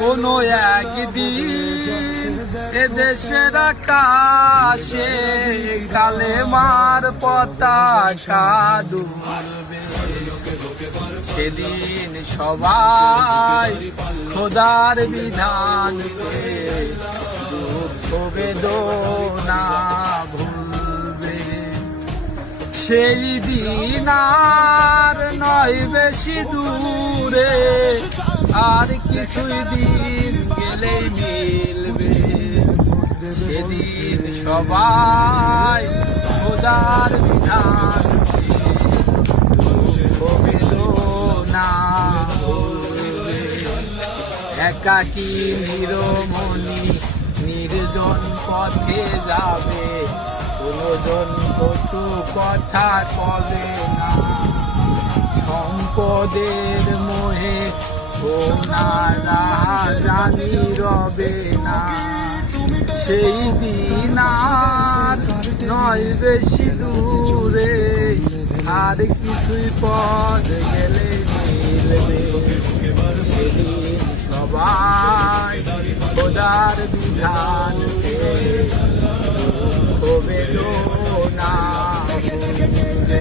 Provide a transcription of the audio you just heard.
কোনো একদিন এদেশের আকাশে কালেমার পতাকা দুলবে, সেদিন সবাই খোদার বিধানকে দুঃখ বেদনা ভুলবে। সেই দিন আর নয় বেশি দূরে, আর কিছুই দিন গেলেই মিলবে। সেদিন সবাই খোদার বিধান বেদনা ভুলবে। একাকী নিরমণি নির্জন পথে যাবে, কোনজন কটু কথা কবে না। সম্পদের মোহে রাহাজানি রবে না। সেই দিন আর নয় বেশি দূরে, আর কিছুই পথ গেলে মিলবে। সেদিন সবাই খোদার বিধান বেদনা।